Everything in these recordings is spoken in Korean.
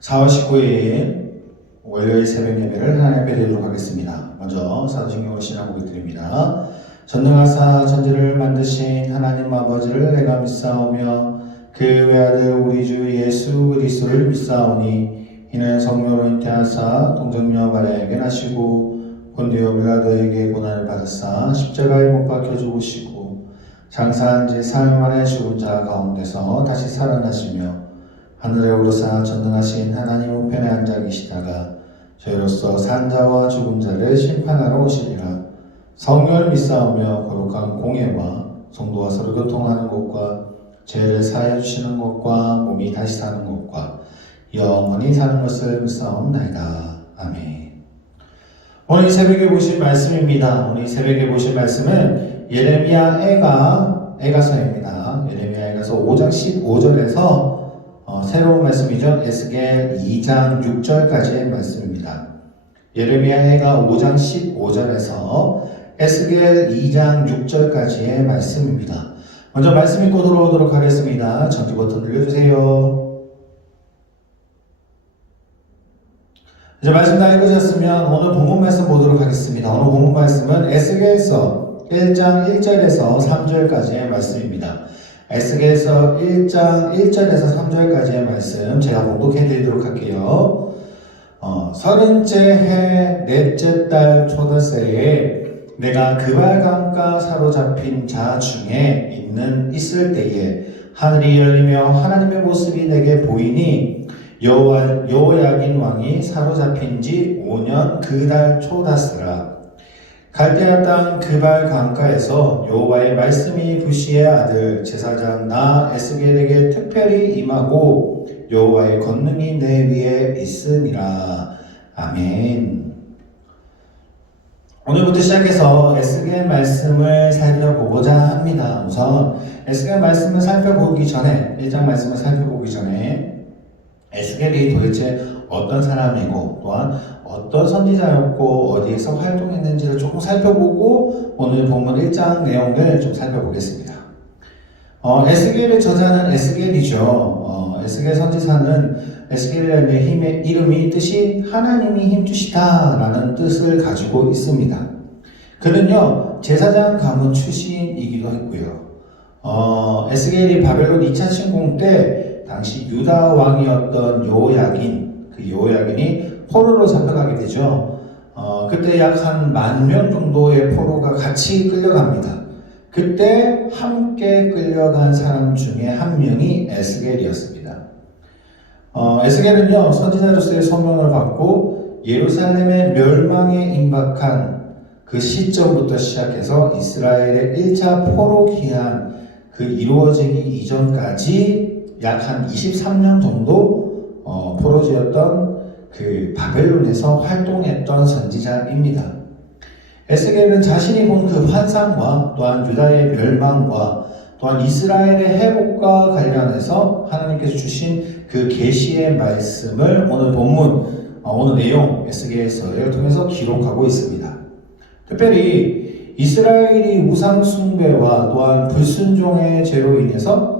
4월 19일 월요일 새벽 예배를 하나님 앞에 드리도록 하겠습니다. 먼저 사도신경으로 신앙고백 드립니다. 전능하사 천지를 만드신 하나님 아버지를 내가 믿사오며 그 외아들 우리 주 예수 그리스도를 믿사오니 이는 성령으로 잉태하사 동정녀 마리아에게 나시고 본디오 빌라도에게 고난을 받으사 십자가에 못 박혀 죽으시고 장사한 지 사흘 만에 죽은 자 가운데서 다시 살아나시며 하늘에 오르사 전능하신 하나님 우편에 앉아 계시다가 저희로서 산 자와 죽은 자를 심판하러 오시리라. 성령을 믿사오며 거룩한 공예와 성도와 서로 교통하는 것과 죄를 사하여 주시는 것과 몸이 다시 사는 것과 영원히 사는 것을 믿사옵나이다. 아멘. 오늘 새벽에 보신 말씀입니다. 오늘 새벽에 보신 말씀은 예레미야 애가서입니다. 예레미야 애가서 5장 15절에서 새로운 말씀이죠. 에스겔 2장 6절까지의 말씀입니다. 예레미야 애가 5장 15절에서 에스겔 2장 6절까지의 말씀입니다. 먼저 말씀 읽고 돌아오도록 하겠습니다. 전기 버튼 눌러주세요. 이제 말씀 다 읽으셨으면 오늘 본문 말씀 보도록 하겠습니다. 오늘 본문 말씀은 에스겔서 1장 1절에서 3절까지의 말씀입니다. 에스겔서 1장 1절에서 3절까지의 말씀 제가 봉독해 드리도록 할게요. 30째 해 넷째 달 초들새에 내가 그발 강가 사로잡힌 자 중에 있을 때에 하늘이 열리며 하나님의 모습이 내게 보이니 여호야긴 왕이 사로잡힌 지 5년 그 달 초다스라. 갈대아 땅 그발 강가에서 여호와의 말씀이 부시의 아들 제사장 나 에스겔에게 특별히 임하고 여호와의 권능이 내 위에 있음이라. 아멘. 오늘부터 시작해서 에스겔 말씀을 살펴보고자 합니다. 우선 에스겔 말씀을 살펴보기 전에 1장 말씀을 살펴보기 전에 에스겔이 도대체 어떤 사람이고 또한 어떤 선지자였고 어디에서 활동했는지를 조금 살펴보고 오늘 본문 1장 내용을 좀 살펴보겠습니다. 에스겔의 저자는 에스겔이죠. 에스겔 선지자는 에스겔이라는 힘의 이름이 뜻이 하나님이 힘주시다 라는 뜻을 가지고 있습니다. 그는요 제사장 가문 출신이기도 했고요. 에스겔이 바벨론 2차 침공 때 당시 유다 왕이었던 여호야긴, 그 여호야긴이 포로로 잡혀가게 되죠. 그때 약 한 10,000명 정도의 포로가 같이 끌려갑니다. 그때 함께 끌려간 사람 중에 한 명이 에스겔이었습니다. 에스겔은요 선지자로서의 소명을 받고 예루살렘의 멸망에 임박한 그 시점부터 시작해서 이스라엘의 1차 포로 기한 그 이루어지기 이전까지 약 한 23년 정도 포로지였던 그 바벨론에서 활동했던 선지자입니다. 에스겔은 자신이 본 그 환상과 또한 유다의 멸망과 또한 이스라엘의 회복과 관련해서 하나님께서 주신 그 계시의 말씀을 오늘 본문, 오늘 내용 에스겔서를 통해서 기록하고 있습니다. 특별히 이스라엘이 우상 숭배와 또한 불순종의 죄로 인해서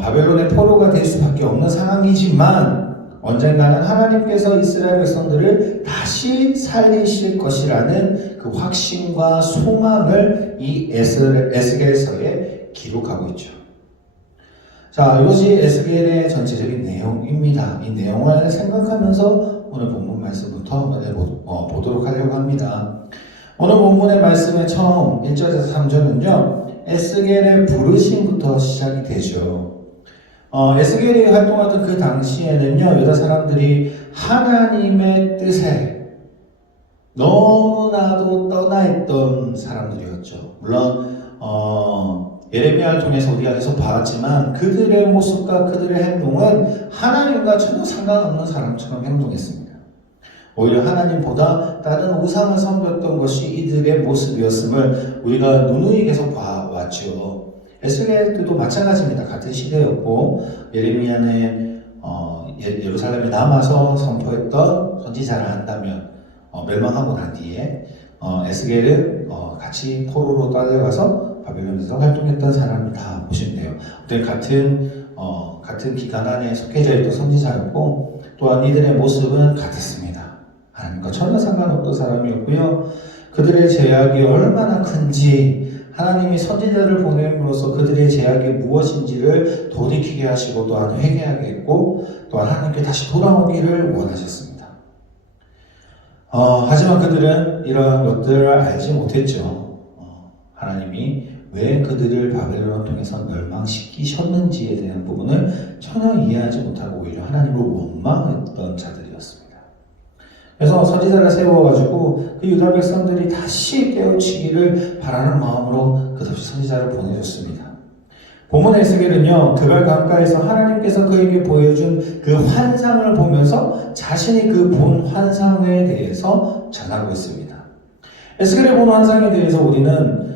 바벨론의 포로가 될 수밖에 없는 상황이지만 언젠가는 하나님께서 이스라엘 백성들을 다시 살리실 것이라는 그 확신과 소망을 이 에스겔서에 기록하고 있죠. 자, 이것이 에스겔의 전체적인 내용입니다. 이 내용을 생각하면서 오늘 본문 말씀부터 보도록 하려고 합니다. 오늘 본문의 말씀의 처음 1절에서 3절은요 에스겔의 부르심부터 시작이 되죠. 에스겔이 활동하던 그 당시에는요 유다 사람들이 하나님의 뜻에 너무나도 떠나 있던 사람들이었죠. 물론 예레미야를 통해서 우리가 계속 봐왔지만 그들의 모습과 그들의 행동은 하나님과 전혀 상관없는 사람처럼 행동했습니다. 오히려 하나님보다 다른 우상을 섬겼던 것이 이들의 모습이었음을 우리가 누누이 계속 봐왔죠. 에스겔도 마찬가지입니다. 같은 시대였고 예레미야는 예루살렘에 남아서 선포했던 선지자를 한다면 멸망하고 난 뒤에 에스겔은 같이 포로로 딸려가서 바벨론에서 활동했던 사람이다 보시면 돼요. 같은 기간 안에 속해져 있던 선지자였고 또한 이들의 모습은 같았습니다. 하나님과 전혀 상관없던 사람이었고요. 그들의 제약이 얼마나 큰지 하나님이 선지자를 보냄으로써 그들의 제약이 무엇인지를 돌이키게 하시고 또한 회개하게 했고 또한 하나님께 다시 돌아오기를 원하셨습니다. 하지만 그들은 이러한 것들을 알지 못했죠. 하나님이 왜 그들을 바벨론을 통해서 멸망시키셨는지에 대한 부분을 전혀 이해하지 못하고 오히려 하나님을 원망했던 자들이었습니다. 그래서 선지자를 세워가지고 그 유다 백성들이 다시 깨우치기를 바라는 마음으로 끝없이 선지자를 보내줬습니다. 본문의 에스겔은요, 그발 강가에서 하나님께서 그에게 보여준 그 환상을 보면서 자신이 그 본 환상에 대해서 전하고 있습니다. 에스겔이 본 환상에 대해서 우리는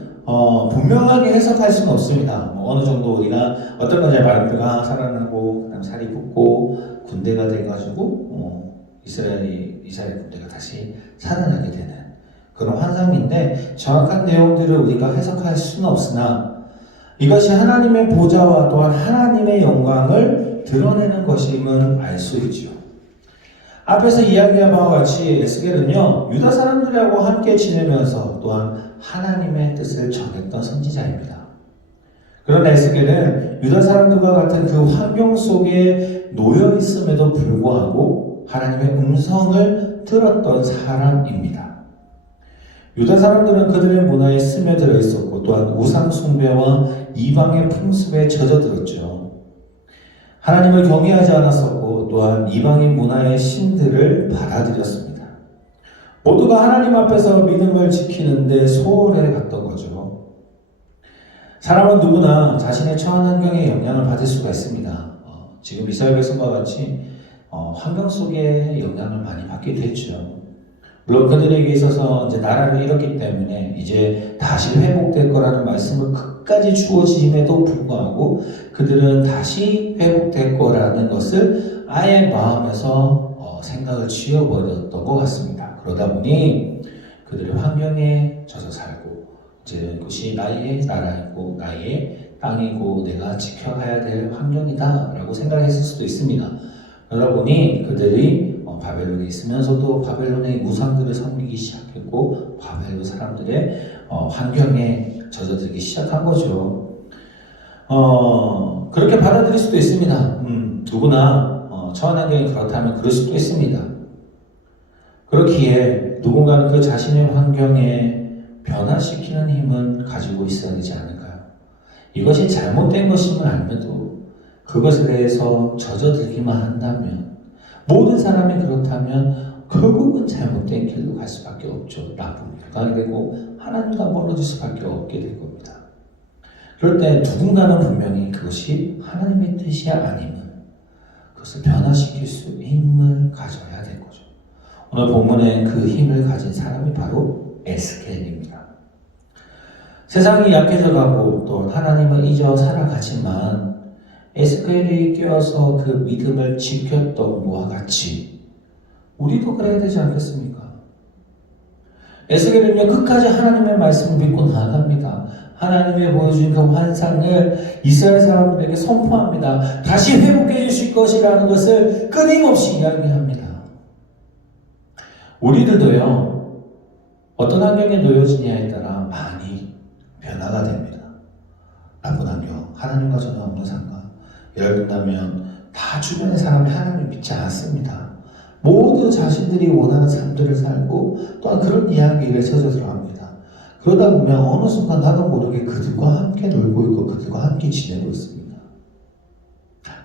분명하게 해석할 수는 없습니다. 어느 정도 우리가 어떤 건지 마름드가 살아나고 그다음 살이 붙고 군대가 돼가지고 이스라엘 군대가 다시 살아나게 되는 그런 환상인데 정확한 내용들을 우리가 해석할 수는 없으나 이것이 하나님의 보좌와 또한 하나님의 영광을 드러내는 것임을 알 수 있죠. 앞에서 이야기한 바와 같이 에스겔은요, 유다 사람들하고 함께 지내면서 또한 하나님의 뜻을 전했던 선지자입니다. 그러나 에스겔은 유다 사람들과 같은 그 환경 속에 놓여 있음에도 불구하고 하나님의 음성을 들었던 사람입니다. 유다 사람들은 그들의 문화에 스며들어 있었고 또한 우상 숭배와 이방의 풍습에 젖어들었죠. 하나님을 경외하지 않았었고 또한 이방인 문화의 신들을 받아들였습니다. 모두가 하나님 앞에서 믿음을 지키는데 소홀해 갔던 거죠. 사람은 누구나 자신의 처한 환경에 영향을 받을 수가 있습니다. 지금 이스라엘 백성과 같이 환경 속에 영향을 많이 받게 됐죠. 물론 그들에게 있어서 이제 나라를 잃었기 때문에 이제 다시 회복될 거라는 말씀을 끝까지 주어짐에도 불구하고 그들은 다시 회복될 거라는 것을 아예 마음에서 생각을 지워버렸던 것 같습니다. 그러다 보니 그들의 환경에 젖어 살고 이제 그것이 나의 나라이고 나의 땅이고 내가 지켜가야 될 환경이다 라고 생각했을 수도 있습니다. 그러다 보니 그들이 바벨론에 있으면서도 바벨론의 우상들을 섬기기 시작했고 바벨론 사람들의 환경에 젖어들기 시작한 거죠. 그렇게 받아들일 수도 있습니다. 누구나 처한 환경이 그렇다면 그럴 수도 있습니다. 그렇기에 누군가는 그 자신의 환경에 변화시키는 힘은 가지고 있어야 되지 않을까요? 이것이 잘못된 것임을 알면도 그것에 대해서 젖어들기만 한다면 모든 사람이 그렇다면 결국은 잘못된 길로 갈 수밖에 없죠. 나쁜 결과가 되고 하나님과 멀어질 수밖에 없게 될 겁니다. 그럴 때 누군가는 분명히 그것이 하나님의 뜻이 아니면 그것을 변화시킬 수 있는 힘을 가져야 될 거죠. 오늘 본문에 그 힘을 가진 사람이 바로 에스겔입니다. 세상이 약해져가고 또 하나님을 잊어 살아가지만 에스겔이 끼어서 그 믿음을 지켰던 것과 같이 우리도 그래야 되지 않겠습니까? 에스겔은요 끝까지 하나님의 말씀을 믿고 나아갑니다. 하나님이 보여준 그 환상을 이스라엘 사람들에게 선포합니다. 다시 회복해 주실 것이라는 것을 끊임없이 이야기합니다. 우리들도요 어떤 환경에 놓여지냐에 따라 많이 변화가 됩니다. 나쁜 환경, 하나님과 전혀 없는 상관. 예를 들면 다 주변의 사람이 하나님을 믿지 않습니다. 모두 자신들이 원하는 삶들을 살고 또한 그런 이야기를 젖어들어 합니다. 그러다 보면 어느 순간 나도 모르게 그들과 함께 놀고 있고 그들과 함께 지내고 있습니다.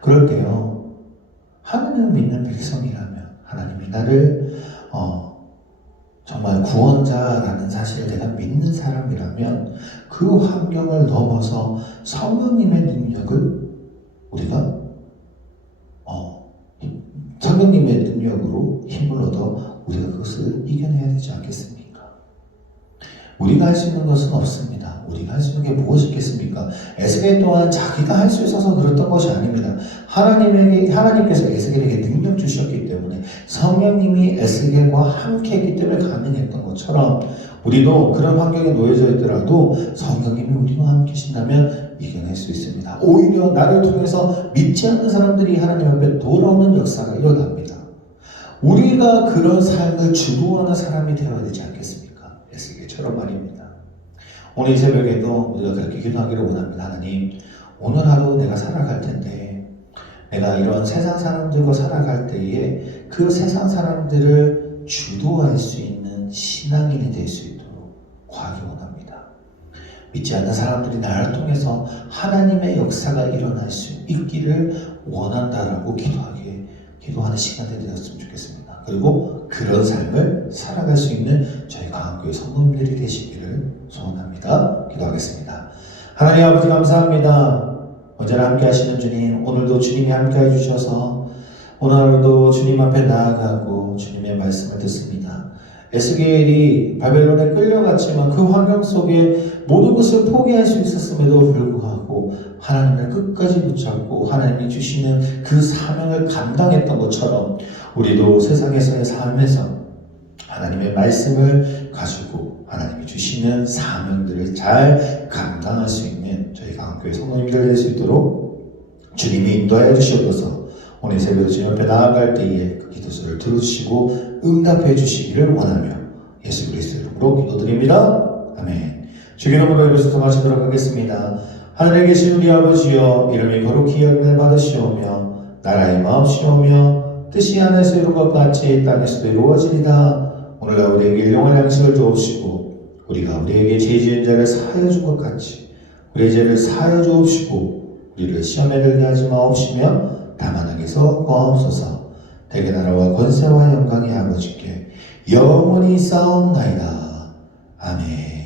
그럴 때요 하나님을 믿는 백성이라면 하나님이 나를 정말 구원자라는 사실을 내가 믿는 사람이라면 그 환경을 넘어서 성령님의 능력을 우리가 성령님의 능력으로 힘을 얻어 우리가 그것을 이겨내야 되지 않겠습니까? 우리가 할 수 있는 것은 없습니다. 우리가 할 수 있는 게 무엇이겠습니까? 에스겔 또한 자기가 할 수 있어서 그랬던 것이 아닙니다. 하나님께서 에스겔에게 능력 주셨기 때문에 성령님이 에스겔과 함께 했기 때문에 가능했던 것처럼 우리도 그런 환경에 놓여져 있더라도 성령님이 우리와 함께 계신다면 이겨낼 수 있습니다. 오히려 나를 통해서 믿지 않는 사람들이 하나님 앞에 돌아오는 역사가 일어납니다. 우리가 그런 삶을 주도하는 사람이 되어야 되지 않겠습니까? 에스겔처럼 말입니다. 오늘 이 새벽에도 우리가 그렇게 기도하기를 원합니다. 하나님, 오늘 하루 내가 살아갈 텐데 내가 이런 세상 사람들과 살아갈 때에 그 세상 사람들을 주도할 수 있는 신앙인이 될 수 있도록 구하기 원합니다. 믿지 않는 사람들이 나를 통해서 하나님의 역사가 일어날 수 있기를 원한다라고 기도하는 시간이 되었으면 좋겠습니다. 그리고 그런 삶을 살아갈 수 있는 저희 강한교회 성도님들이 되시기를 소원합니다. 기도하겠습니다. 하나님 아버지 감사합니다. 언제나 함께 하시는 주님, 오늘도 주님이 함께 해주셔서 오늘 하루도 주님 앞에 나아가고 주님의 말씀을 듣습니다. 에스겔이 바벨론에 끌려갔지만 그 환경 속에 모든 것을 포기할 수 있었음에도 불구하고 하나님을 끝까지 붙잡고 하나님이 주시는 그 사명을 감당했던 것처럼 우리도 세상에서의 삶에서 하나님의 말씀을 가지고 하나님이 주시는 사명들을 잘 감당할 수 있는 저희 강한교회 성도님들 될 수 있도록 주님이 인도하여 주시옵소서. 오늘 새벽에 주님 앞에 나아갈 때에 그 기도소를 들으시고 응답해 주시기를 원하며 예수 그리스도의 이름으로 기도드립니다. 아멘. 주의 이름으로 예배를 통하시도록 하겠습니다. 하늘에 계신 우리 아버지여, 이름이 거룩히 여김을 받으시오며 나라의 마옵시오며 뜻이 하늘에서 이룬 것 같이 땅에서도 이루어지리다. 오늘날 우리에게 일용할 양식을 주옵시고 우리가 우리에게 죄 지은 자를 사하여 준 것 같이 우리의 죄를 사하여 주옵시고 우리를 시험에 들게 하지 마옵시며 다만 악에서 구하옵소서. 대개 나라와 권세와 영광이 아버지께 영원히 쌓옵나이다. 아멘.